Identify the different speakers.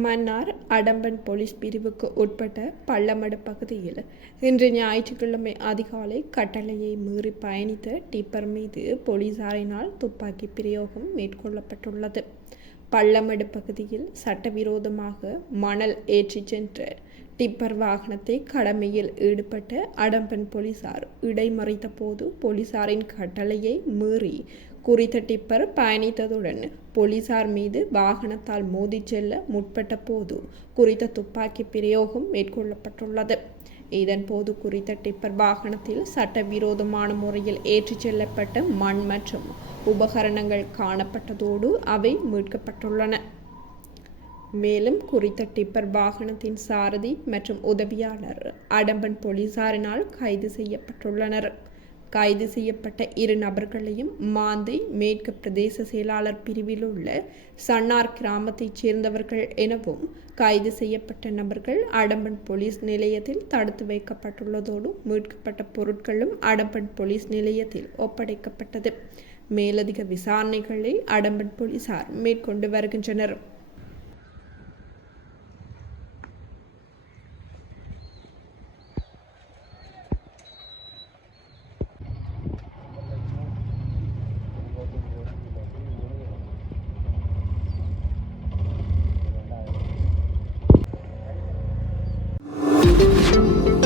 Speaker 1: Mannar Adampan police பிரிவுக்கு உட்பட்ட பள்ளமடு பகுதியில் இன்று ஞாயிற்றுக்கிழமை அதிகாலை கட்டளையை மீறி பயணித்த டிப்பர் மீது போலீசாரினால் துப்பாக்கி பிரயோகம் மேற்கொள்ளப்பட்டுள்ளது. பள்ளமடு பகுதியில் சட்டவிரோதமாக மணல் ஏற்றிச் சென்ற டிப்பர் வாகனத்தை கடமையில் ஈடுபட்ட அடம்பன் போலீசார் இடைமறித்த போது போலீசாரின் கட்டளையை மீறி குறித்த டிப்பர் பயணித்ததுடன் போலீசார் மீது வாகனத்தால் மோதிச் செல்ல முற்பட்ட போது குறித்த துப்பாக்கி பிரயோகம் மேற்கொள்ளப்பட்டுள்ளது. இதன்போது குறித்த டிப்பர் வாகனத்தில் சட்டவிரோதமான முறையில் ஏற்றிச் செல்லப்பட்ட மண் மற்றும் உபகரணங்கள் காணப்பட்டதோடு அவை மீட்கப்பட்டுள்ளன. மேலும் குறித்த டிப்பர் வாகனத்தின் சாரதி மற்றும் உதவியாளர் அடம்பன் போலீசாரினால் கைது செய்யப்பட்டுள்ளனர். கைது செய்யப்பட்ட இரு நபர்களையும் மாந்தை மேற்கு பிரதேச செயலாளர் பிரிவில் உள்ள சன்னார் கிராமத்தைச் சேர்ந்தவர்கள் எனவும் கைது செய்யப்பட்ட நபர்கள் அடம்பன் போலீஸ் நிலையத்தில் தடுத்து வைக்கப்பட்டுள்ளதோடு மீட்கப்பட்ட பொருட்களும் அடம்பன் போலீஸ் நிலையத்தில் ஒப்படைக்கப்பட்டது. மேலதிக விசாரணைகளை அடம்பன் போலீசார் மேற்கொண்டு வருகின்றனர். thank you